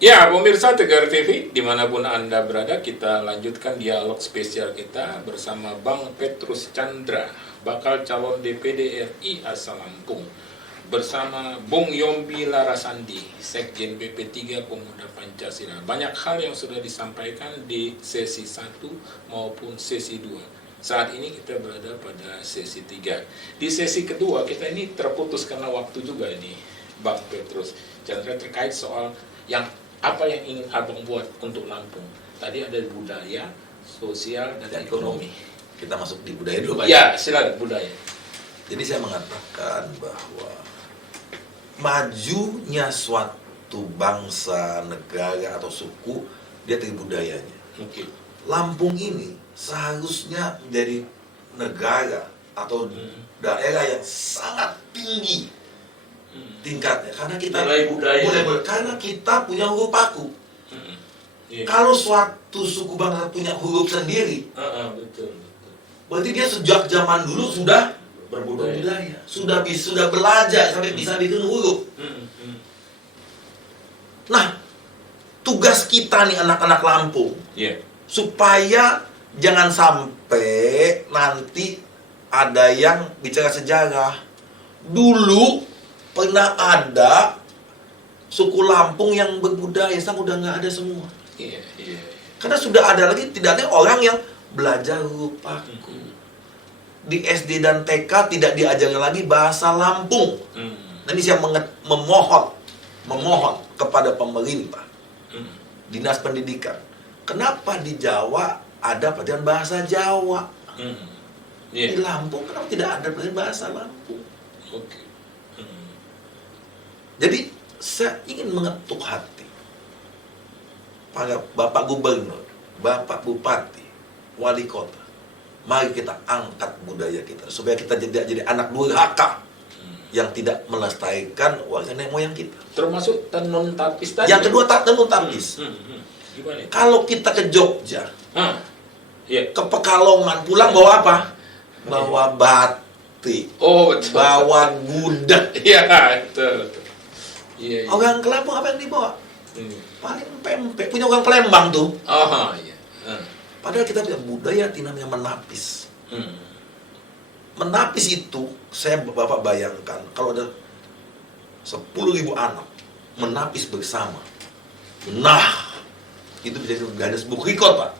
Ya, pemirsa Tegar TV, dimanapun Anda berada, kita lanjutkan dialog spesial kita bersama Bang Petrus Chandra, bakal calon DPD RI asal Lampung, bersama Bung Yombi Larasandi, Sekjen BP3 Pemuda Pancasila. Banyak hal yang sudah disampaikan di sesi 1 maupun sesi 2. Saat ini kita berada pada sesi 3. Di sesi kedua, kita ini terputus karena waktu juga ini, Bang Petrus Chandra, terkait soal yang apa yang ingin abang buat untuk Lampung. Tadi ada budaya, sosial, dan ekonomi. Kita masuk di budaya dulu, Pak. Ya, silakan budaya. Jadi saya mengatakan bahwa majunya suatu bangsa, negara, atau suku, dia dari budayanya. Oke. Lampung ini seharusnya menjadi negara atau daerah yang sangat tinggi tingkatnya, karena kita nilai budaya. Karena kita punya huruf paku. Yeah. Kalau suatu suku bangsa punya huruf sendiri, Betul. berarti dia sejak zaman dulu sudah Berbudaya. sudah belajar sampai bisa bikin huruf. Nah, tugas kita nih anak-anak Lampung, Yeah. supaya jangan sampai nanti ada yang bicara sejarah. Dulu pernah ada suku Lampung yang berbudaya, sekarang udah nggak ada semua. Iya. Karena sudah ada lagi, tidak ada orang yang belajar huruf paku. Di SD dan TK tidak diajarkan lagi bahasa Lampung. Dan ini saya memohon kepada pemerintah, Dinas Pendidikan. Kenapa di Jawa ada pelajaran bahasa Jawa? Di Lampung kenapa tidak ada pelajaran bahasa Lampung? Oke. Jadi saya ingin mengetuk hati para Bapak Gubernur, Bapak Bupati, Wali Kota. Mari kita angkat budaya kita supaya kita tidak jadi anak durhaka yang tidak melestarikan warisan nenek moyang kita. Termasuk tenun tapis tadi. Yang kedua, tenun tapis. Gimana itu? Kalau kita ke Jogja, Iya. ke Pekalongan, pulang bawa apa? Bawa batik, Oh, betul. bawa gudeg. Iya, betul. Iya. Orang ke Lampung apa yang dibawa? Hmm. Paling pempek. Punya orang Palembang tuh. Oh, iya. Padahal kita punya budaya namanya menapis. Menapis itu, saya Bapak bayangkan, kalau ada 10.000 anak menapis bersama. Nah, itu bisa jadi sebuah rekor, Pak.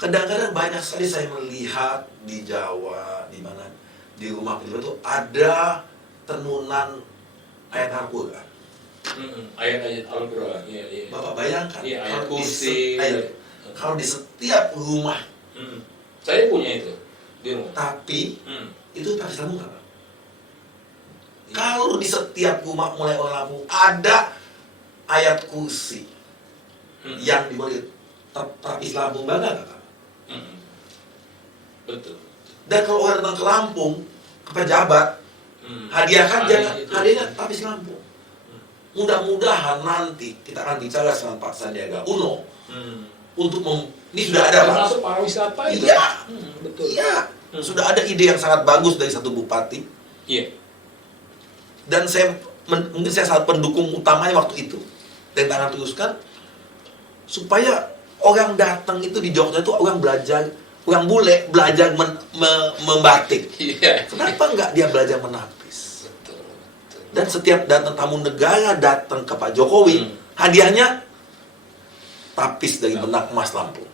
Kadang-kadang banyak sekali saya melihat di Jawa, di mana, di rumah itu ada tenunan ayat Al-Quran. Ayat-ayat Al-Quran. Iya. Bapak bayangkan, Iya, ayat kalau kursi. kalau di setiap rumah, Saya punya itu di rumah. tapi itu tapis Lampung nggak, Pak? Kalau di setiap rumah mulai orang Lampung ada ayat kursi yang diberi tapis Lampung, bangga nggak, Pak? Betul. Dan kalau orang datang ke Lampung, ke pejabat, hadiahkan jangan itu. hadiahnya tapis Lampung. Mudah-mudahan nanti kita akan bicara dengan Pak Sandiaga Uno untuk ini sudah ada, Pak. Termasuk pariwisata itu. Iya, Betul. iya. Sudah ada ide yang sangat bagus dari satu bupati. Iya. Dan mungkin saya salah pendukung utamanya waktu itu. Dan tangan teruskan supaya orang datang itu di Jogja itu orang belajar, orang bule belajar membatik. Iya. Kenapa enggak dia belajar menapis? Betul. Dan setiap datang tamu negara datang ke Pak Jokowi, hadiahnya tapis dari benang emas Lampung.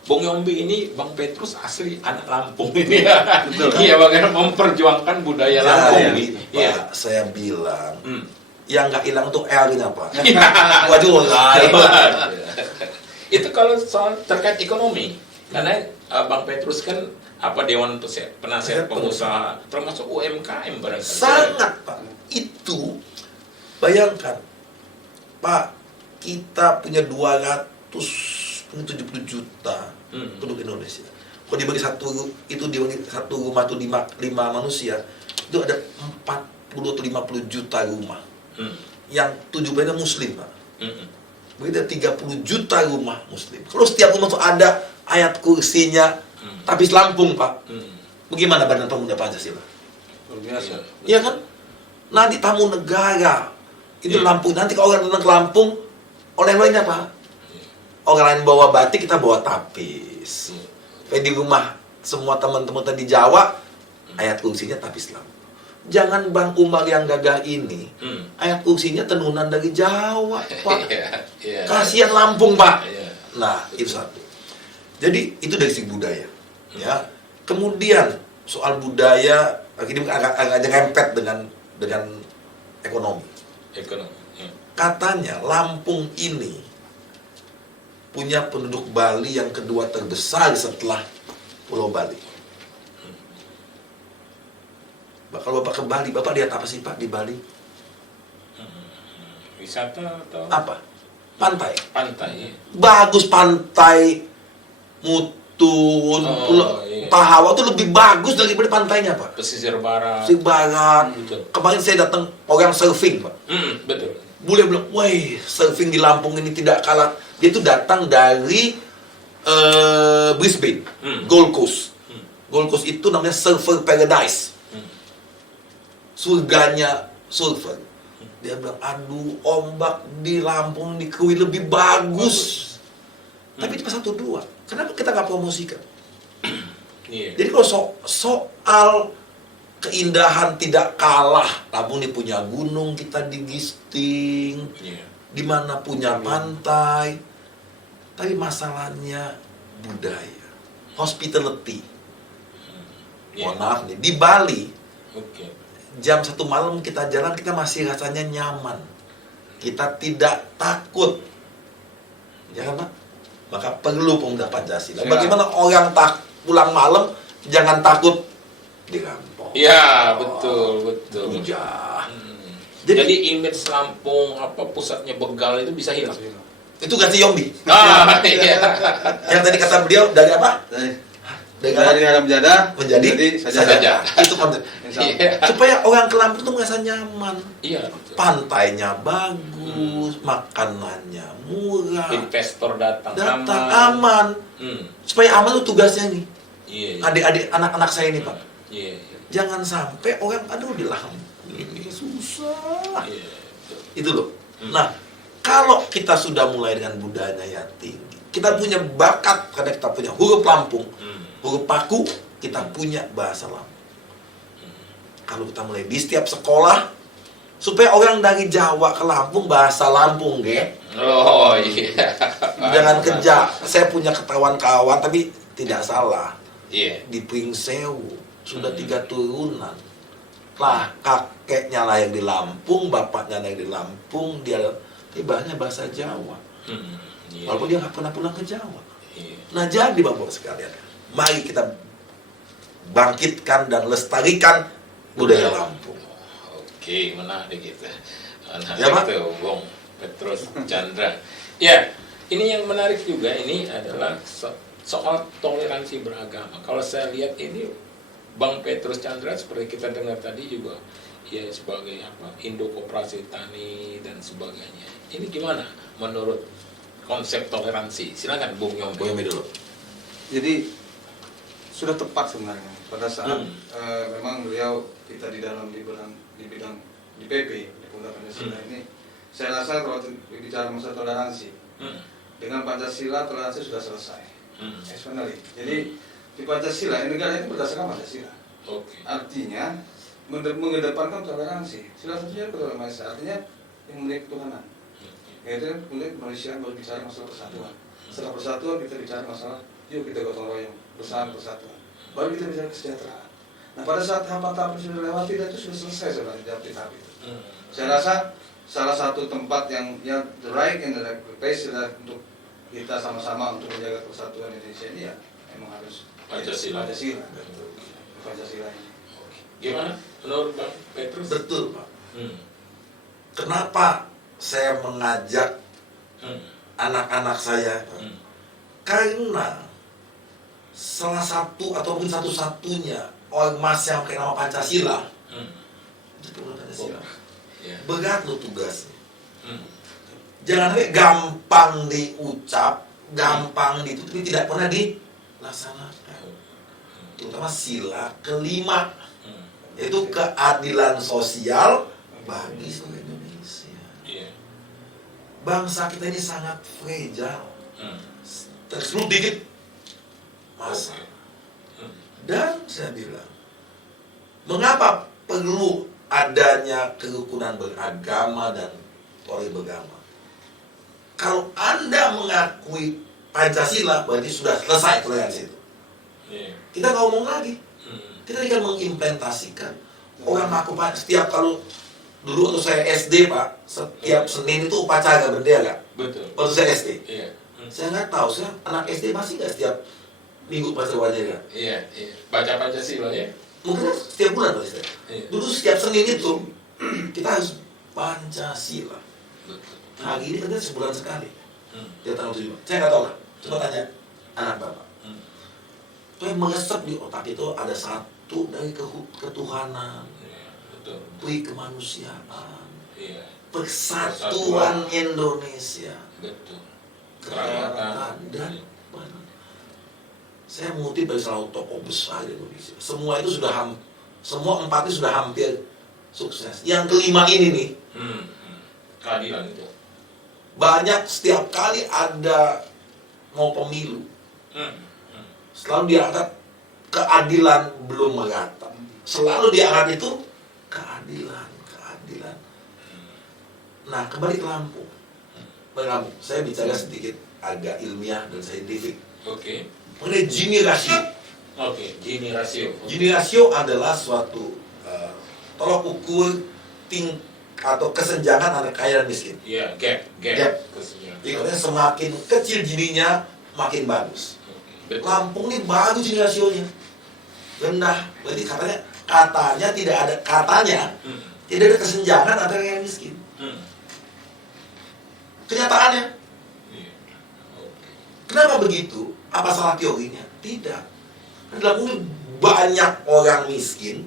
Bung Yombi ini, Bang Petrus asli anak Lampung ini ya. Iya, bagaimana memperjuangkan budaya Lampung ini. Iya. Pak, saya bilang, yang nggak hilang tuh L ini apa? Iya. Waduh, Itu kalau soal terkait ekonomi, karena Bang Petrus kan Dewan Penasehat Pengusaha, termasuk UMKM barangkali. sangat, Pak. Itu bayangkan, Pak, kita punya 270 juta penduduk Indonesia. Kalau dibagi satu rumah itu 5 manusia, itu ada 40 atau 50 juta rumah. Yang 70% Muslim, Pak. Begitu 30 juta rumah Muslim. Kalau setiap rumah itu ada ayat kursinya, tapis Lampung, Pak. Bagaimana Badan Pemuda Pancasila? Luar biasa. Iya kan? Nanti tamu negara Itu Iya. Lampung. Nanti kalau orang datang ke Lampung, oleh-olehnya apa? Orang lain bawa batik, kita bawa tapis. Kayak di rumah semua teman-teman tadi Jawa, ayat kursinya tapis Lampung. Jangan Bang Umar yang gagah ini, ayat kursinya tenunan dari Jawa, Pak. Iya. Kasihan Lampung, Pak. Iya. Nah, itu satu. Jadi itu dari segi budaya, ya. Kemudian soal budaya ini agak ngempet dengan ekonomi. Ekonomi. Iya. Katanya Lampung ini punya penduduk Bali yang kedua terbesar setelah Pulau Bali. Kalau Bapak ke Bali, Bapak lihat apa sih Pak di Bali? Wisata atau Apa? Pantai. pantai? Bagus pantai Mutun, Iya. Pahawa itu lebih bagus daripada pantainya Pak. Pesisir barat. Si Barat. Betul. Kemarin saya datang orang surfing Pak. Betul. Boleh bilang, wah surfing di Lampung ini tidak kalah. Dia itu datang dari Brisbane, Gold Coast. Gold Coast itu namanya surfer paradise. Surganya surfer. Dia bilang, aduh ombak di Lampung dikui lebih bagus. Tapi cuma 1-2. Kenapa kita nggak promosikan? Iya. Jadi kalau soal keindahan tidak kalah, Lampung ini punya gunung, kita di Gisting, Iya. di mana punya pantai. Tapi masalahnya budaya, hospitality. Iya. Mohon maaf nih, di Bali Oke. jam 1 malam kita jalan, kita masih rasanya nyaman. Kita tidak takut. Ya kan, Pak? Maka perlu pemuda Pancasila. Ya. Bagaimana orang pulang malam jangan takut dirampok. Iya, betul. Bujah. Jadi image Lampung pusatnya begal itu bisa hilang. Itu ganti Yombi. Iya. Yang tadi kata beliau dari apa? Dari haram jadah Menjadi sajadah. Itu konsep. Iya. Supaya orang ke Lampung tuh merasa nyaman. Iya, betul. Pantainya bagus, makanannya murah, Investor datang aman. Supaya aman tuh tugasnya nih. Iya. Adik-adik anak-anak saya ini Pak. Iya. Jangan sampai orang aduh di Lampung ini susah. Iya. Itu loh. Nah, kalau kita sudah mulai dengan budayanya yang tinggi, kita punya bakat karena kita punya huruf Lampung, huruf paku, kita punya bahasa Lampung. Kalau kita mulai di setiap sekolah, supaya orang dari Jawa ke Lampung bahasa Lampung, ge. Oh iya. Jangan kerja. Saya punya kawan-kawan, tapi tidak salah. Iya. Di Pringsewu sudah 3 turunan. Lah kakeknya lah yang di Lampung, bapaknya yang di Lampung, dia bahasanya bahasa Jawa. Iya. Walaupun dia nggak pernah pulang ke Jawa. Iya. Nah jadi Bapak sekalian, mari kita bangkitkan dan lestarikan budaya Lampung. Oke, menarik gitu. Ya, Pak? Itu, Bung Petrus Chandra. Ya, ini yang menarik juga ini adalah soal toleransi beragama. Kalau saya lihat ini Bang Petrus Chandra seperti kita dengar tadi juga ya sebagai Indo Koperasi Tani dan sebagainya. Ini gimana menurut konsep toleransi? Silakan Bung Yombi. Bung Yombi dulu. Jadi sudah tepat sebenarnya pada saat memang beliau kita di bidang di PP di Pemuda Pancasila ini, saya rasa kalau bicara masalah toleransi dengan Pancasila, toleransi sudah selesai. Sebenarnya jadi di Pancasila negara itu berdasarkan Pancasila. Oke. Artinya mengedepankan toleransi. Salah satunya toleransi, artinya yang memiliki ketuhanan. Yaitu mulai kemanusiaan berbicara masalah persatuan. Setelah persatuan kita bicara masalah yuk kita gotong royong bersama persatuan. Baru kita bicara kesejahteraan. Nah pada saat tahapan-tahapan sudah lewati dan itu sudah selesai sebenarnya di tahap itu. Saya rasa salah satu tempat yang the right and the right place untuk kita sama-sama untuk menjaga persatuan Indonesia ini ya memang harus Pancasila. Pancasila ini. Gimana menurut Bang Petrus? Betul Pak. Kenapa saya mengajak anak-anak saya? Karena salah satu ataupun satu-satunya ormas yang pakai nama Pancasila itu Pemuda Pancasila. Berat lo tugasnya. Jangan sampai gampang diucap, gampang itu tapi tidak pernah dilaksanakan. Terutama sila kelima, yaitu keadilan sosial bagi seluruh Indonesia. bangsa kita ini sangat fragile, terselip dikit masa. Dan saya bilang, mengapa perlu adanya kerukunan beragama dan toleransi beragama? Kalau Anda mengakui Pancasila, berarti sudah selesai toleransi itu. Kita nggak ngomong lagi. Kita tinggal mengimplementasikan. Orang aku Pak, setiap kalau dulu waktu saya SD Pak, setiap Senin itu upacara bendera. Betul. Waktu saya SD. Iya. Saya nggak tahu, saya anak SD masih nggak setiap minggu upacara bendera. Iya, iya. Baca Pancasila ya. Mungkin setiap bulan Pak Ustaz. Iya. Dulu setiap Senin itu kita harus Pancasila. Hari ini kan sebulan sekali. Dia tanggal 7. Saya nggak tahu lah. Coba tanya anak bapak. Itu yang mengesap di otak itu ada satu dari ketuhanan, Betul. pui kemanusiaan, Iya. persatuan Indonesia, Betul. kedaulatan dan saya mengutip dari salah satu tokoh besar di Indonesia. Semua itu sudah semua empat itu sudah hampir sukses. Yang kelima ini nih, Keadilan itu. banyak setiap kali ada mau pemilu, selalu diangkat keadilan belum merata. Selalu diangkat itu keadilan. Nah, kembali ke Lampung. Saya bicara sedikit agak ilmiah dan saintifik. Oke. Mengenai Gini rasio. Oke. Gini rasio. Gini rasio adalah suatu tolok ukur atau kesenjangan antara kaya dan miskin. Iya, gap. Gap. Kesenjangan. Jadi katanya semakin kecil gininya makin bagus. Betul. Lampung ini bagus Gini rasionya, rendah. Berarti katanya tidak ada kesenjangan antara kaya dan miskin. Kenyataannya. Iya. Oke. Kenapa begitu? Apa salah teorinya? Tidak. Di Lampung ini banyak orang miskin.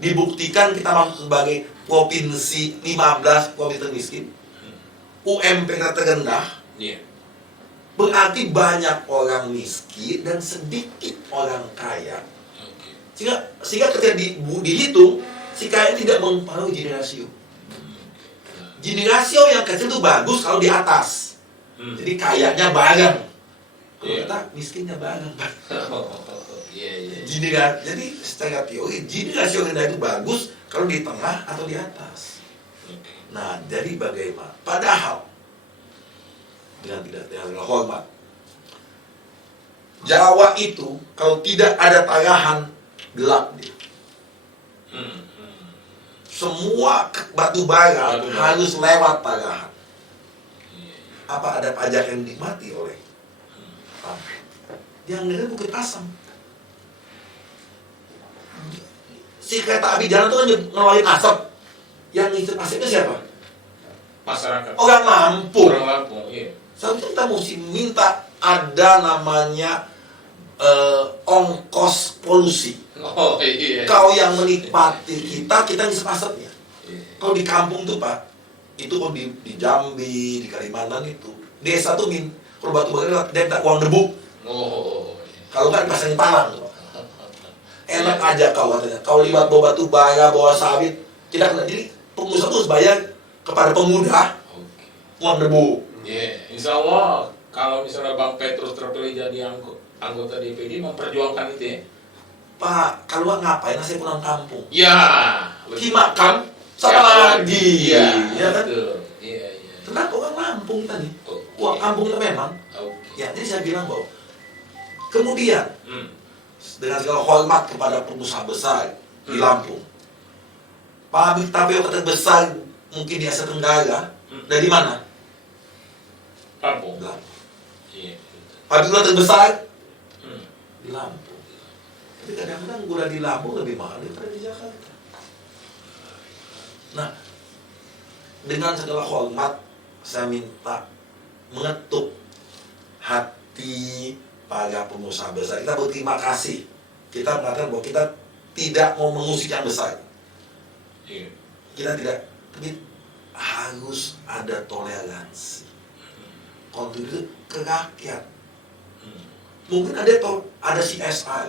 Dibuktikan kita masuk sebagai provinsi 15 provinsi miskin. UMP kita terendah. Iya. Berarti banyak orang miskin dan sedikit orang kaya. Oke. Sehingga ketika dihitung, si kaya tidak mempengaruhi Gini rasio. Gini rasio yang kecil itu bagus kalau di atas. Jadi kayanya bareng. Kalau Iya. kita miskinnya bareng. Iya. Jadi secara teori Gini rasio rendah itu bagus kalau di tengah atau di atas. Oke. Nah, jadi bagaimana? Padahal dengan tidak hormat, Jawa itu kalau tidak ada tayahan gelap dia. Semua batu bara harus lewat tayahan. Apa ada pajak yang dinikmati oleh yang dari Bukit Asam? Si kereta api jalan itu kan ngeluarin asap. Yang ngisi asapnya siapa? Masyarakat. Orang Lampung. Orang Lampung, iya. Seharusnya kita mesti minta ada namanya ongkos polusi. Oh iya. Kau yang menikmati kita ngisep asapnya. Iya. Kalau di kampung tuh Pak, itu kalau di Jambi, di Kalimantan itu, desa tuh kalau batu bara dia minta uang debu. Oh. Kalau nggak dipasangin palang tuh. Enak aja kau katanya. Kau libat bawa batu bara, bawa sawit, tidak kena. Jadi pengusaha tuh harus bayar kepada pemuda Oke. uang debu. Iya. Insya Allah kalau misalnya Bang Petrus terpilih jadi anggota DPD memperjuangkan itu ya. Pak, kalau nggak ngapain saya pulang kampung? Ya. Kimakam sama Siapa lagi, Iya. ya kan? Betul. Iya. Kenapa orang Lampung tadi? Oke. Wah, kampung itu memang. Oke. Ya, jadi saya bilang bahwa kemudian dengan segala hormat kepada pengusaha besar di Lampung, pabrik tapioka terbesar mungkin di Asia Tenggara dari mana? Lampung. Lampung. Iya. Pabrik gula terbesar di Lampung. Tapi kadang-kadang gula di Lampung lebih mahal daripada di Jakarta. Nah, dengan segala hormat saya minta mengetuk hati para pengusaha besar. Kita berterima kasih. Kita mengatakan bahwa kita tidak mau mengusik yang besar. Iya. Kita tidak, tapi harus ada toleransi. Kontribusi ke rakyat. Mungkin ada CSR.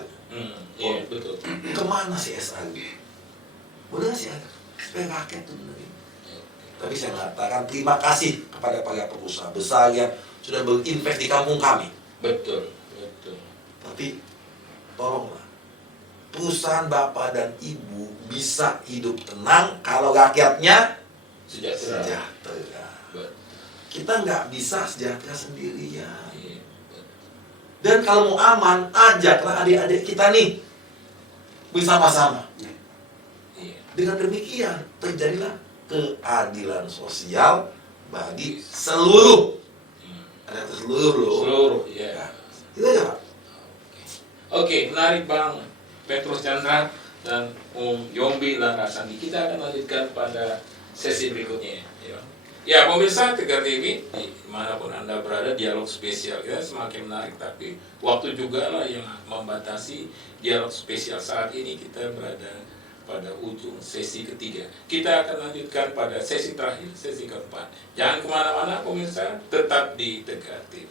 Iya, betul. Kemana CSR? Udah CSR supaya rakyat tuh benerin. Tapi saya mengatakan terima kasih kepada para pengusaha besar yang sudah berinvest di kampung kami. Betul, betul. Tapi tolonglah, perusahaan Bapak dan Ibu bisa hidup tenang kalau rakyatnya Sejahtera. sejahtera. Betul. Kita nggak bisa sejahtera sendirian. Iya, betul. Dan kalau mau aman, ajaklah adik-adik kita nih bersama-sama. Iya. Dengan demikian terjadilah keadilan sosial bagi seluruh. Ada seluruh loh. Seluruh, ya. Itu aja Pak. Oke, menarik Bang Petrus Chandra dan Yombi Larasandi. Kita akan lanjutkan pada sesi berikutnya. Ya, ya pemirsa Tegar TV, dimanapun Anda berada, dialog spesial kita semakin menarik, tapi waktu juga lah yang membatasi dialog spesial. Saat ini kita berada pada ujung sesi ketiga. Kita akan lanjutkan pada sesi terakhir, sesi keempat. Jangan kemana-mana pemirsa, tetap di Tegar TV.